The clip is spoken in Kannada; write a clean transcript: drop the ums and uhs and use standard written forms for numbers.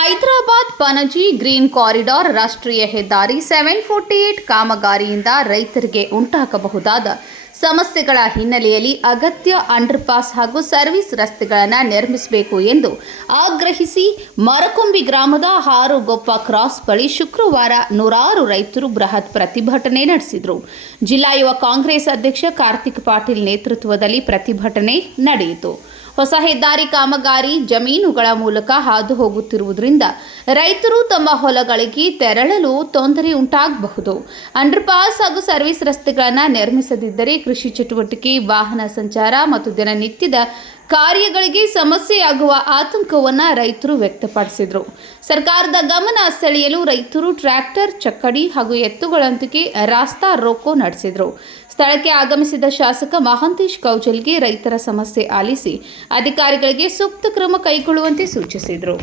ಹೈದರಾಬಾದ್ ಪಣಜಿ ಗ್ರೀನ್ ಕಾರಿಡಾರ್ ರಾಷ್ಟ್ರೀಯ ಹೆದ್ದಾರಿ 748 ಕಾಮಗಾರಿಯಿಂದ ರೈತರಿಗೆ ಉಂಟಾಗಬಹುದಾದ ಸಮಸ್ಯೆಗಳ ಹಿನ್ನೆಲೆಯಲ್ಲಿ ಅಗತ್ಯ ಅಂಡರ್ಪಾಸ್ ಹಾಗೂ ಸರ್ವಿಸ್ ರಸ್ತೆಗಳನ್ನು ನಿರ್ಮಿಸಬೇಕು ಎಂದು ಆಗ್ರಹಿಸಿ ಮರಕೊಂಬಿ ಗ್ರಾಮದ ಹಾರುಗೊಪ್ಪ ಕ್ರಾಸ್ ಬಳಿ ಶುಕ್ರವಾರ ನೂರಾರು ರೈತರು ಬೃಹತ್ ಪ್ರತಿಭಟನೆ ನಡೆಸಿದರು. ಜಿಲ್ಲಾ ಯುವ ಕಾಂಗ್ರೆಸ್ ಅಧ್ಯಕ್ಷ ಕಾರ್ತಿಕ್ ಪಾಟೀಲ್ ನೇತೃತ್ವದಲ್ಲಿ ಪ್ರತಿಭಟನೆ ನಡೆಯಿತು. ಹೊಸ ಹೆದ್ದಾರಿ ಕಾಮಗಾರಿ ಜಮೀನುಗಳ ಮೂಲಕ ಹಾದು ಹೋಗುತ್ತಿರುವುದರಿಂದ ರೈತರು ತಮ್ಮ ಹೊಲಗಳಿಗೆ ತೆರಳಲು ತೊಂದರೆ ಉಂಟಾಗಬಹುದು. ಅಂಡರ್ಪಾಸ್ ಹಾಗೂ ಸರ್ವಿಸ್ ರಸ್ತೆಗಳನ್ನು ನಿರ್ಮಿಸದಿದ್ದರೆ ಕೃಷಿ ಚಟುವಟಿಕೆ, ವಾಹನ ಸಂಚಾರ ಮತ್ತು ದಿನನಿತ್ಯದ ಕಾರ್ಯಗಳಿಗೆ ಸಮಸ್ಯೆಯಾಗುವ ಆತಂಕವನ್ನು ರೈತರು ವ್ಯಕ್ತಪಡಿಸಿದರು. ಸರ್ಕಾರದ ಗಮನ ಸೆಳೆಯಲು ರೈತರು ಟ್ರ್ಯಾಕ್ಟರ್, ಚಕ್ಕಡಿ ಹಾಗೂ ಎತ್ತುಗಳೊಂದಿಗೆ ರಾಸ್ತಾ ರೋಕೋ ನಡೆಸಿದರು. ಸ್ಥಳಕ್ಕೆ ಆಗಮಿಸಿದ ಶಾಸಕ ಮಹಾಂತೇಶ್ ಕೌಜಲ್ಗೆ ರೈತರ ಸಮಸ್ಯೆ ಆಲಿಸಿ ಅಧಿಕಾರಿಗಳಿಗೆ ಸೂಕ್ತ ಕ್ರಮ ಕೈಗೊಳ್ಳುವಂತೆ ಸೂಚಿಸಿದರು.